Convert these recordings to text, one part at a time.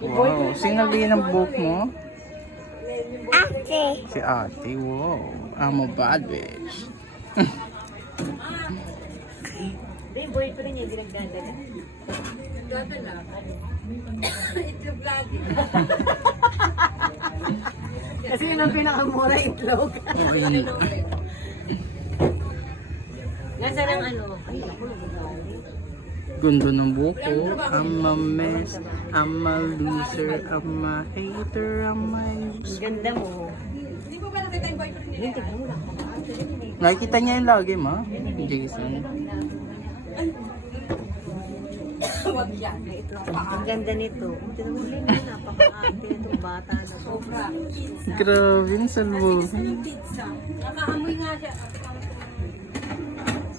Wow, sino nagbigay ng book mo? Ate. Si ate, wow. I'm a bad bitch. Yung boyfriend niya, ginagdadala. Itlog lagi. Kasi yun ang pinakamura, itlog. Nasa ng ano? Ay, ako nagdadala. Ganda ng buko. I'm a mess. I'm a loser. I'm a hater. I'm a loser. Ganda mo. Hindi mo ba nakita yung boyfriend niya? Hindi mo lang. Nakikita niya yung lagi, ma? Jason. Wag yan. Ang ganda nito. Ito naman rin, napaka-ate itong bata na sobra. Grabe, ang salvo. Pizza. Nakaamoy nga siya.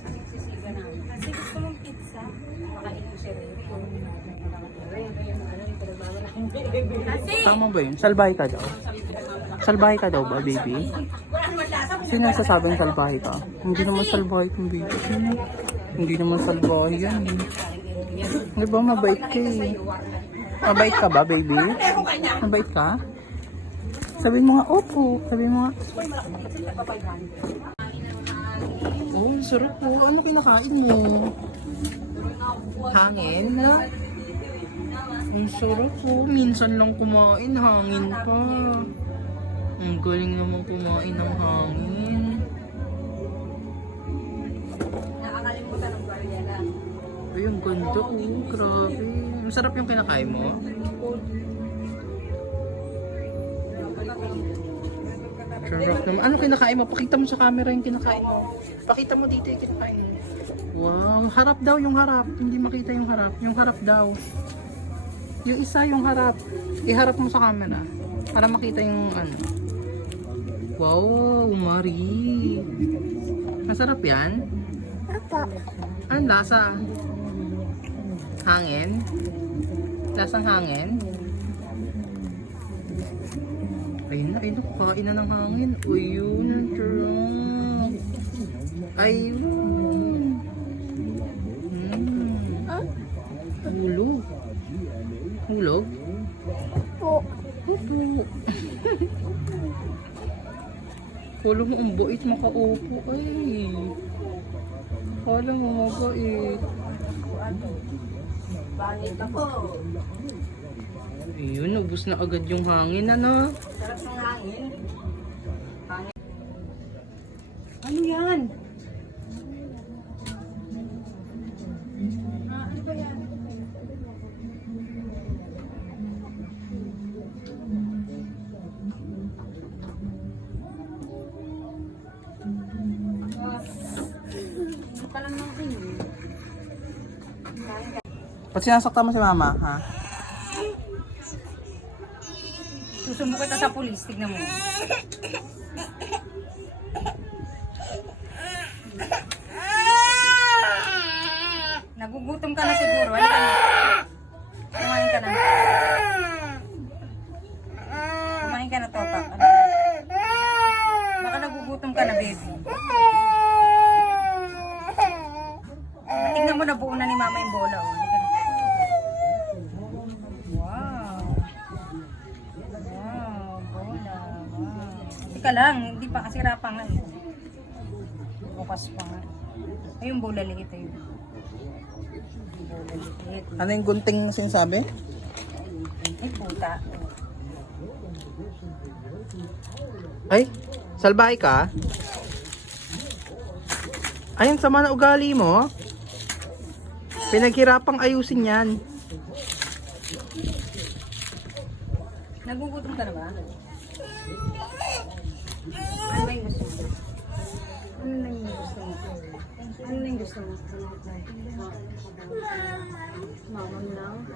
Nagsisiga na. Kasi gusto mong pizza. Makain ko siya rin. Kasi Tama ba yun? Salbahe ka daw? Salbahe ka daw ba, baby? Sino nasasabing salbahe ka? Hindi naman salbahe kung baby. Hindi naman salbahe yan. Di ba mabait ka eh? Mabait ka ba, baby? Mabait ka? Sabihin mo nga, opo. Sabihin mo nga. Oh, sarap po. Ano kinakain mo? Hangin? Ang sarap po. Minsan lang kumain, hangin pa. Ang galing naman kumain ng hangin. nakakalimutan ng barriera. Ay, ang ganda oh. Grabe. Masarap yung kinakain mo. Sarap naman. Ano kinakain mo? Pakita mo sa camera yung kinakain mo. Pakita mo dito yung kinakain mo. Wow. Harap daw yung harap. Hindi makita yung harap. Yung harap daw. Yung isa yung harap. Iharap mo sa camera. Para makita yung ano. Wow, Marie. Masarap yan? Apa. Anong lasa? Hangin? Lasang hangin? Ayun na, ayun. Kain na ng hangin. Uy, yun. Ang sarap. Ayun. Hulog. Hulog? Po. Opo. Kala mo ang bait makaupo. Ay. Kala mo mabait. Bangit ako. Ayun, ubus na agad yung hangin, ano? Sarap ng hangin. Ano yan? Ano ba yan? Palang ng tingin. Ba't sinasakta mo si mama, ha? Susumbong kita sa pulis, tignan mo. Nagugutom ka na siguro. Ano ka na? Kumain ka na. Kumain ka na, Topak. Ano? Baka nagugutom ka na, baby. Tignan mo, nabuo na ni mama yung bola. Oh. Wow. Wow, bola. Wow. Teka lang, hindi pa kasi rapa nga eh. Bukas pa nga. Ay, yung bola liit eh. Bola liit. Ano yung gunting na sinasabi? Ay, puta. Ay, salbahe ka? Ay, ang sama na ugali mo. Pinaghirapang ayusin yan. Nagugutom ka na ba? Ano ba yung gusto mo? Ano na yung gusto mo? Ano na yung gusto mo? Mama lang.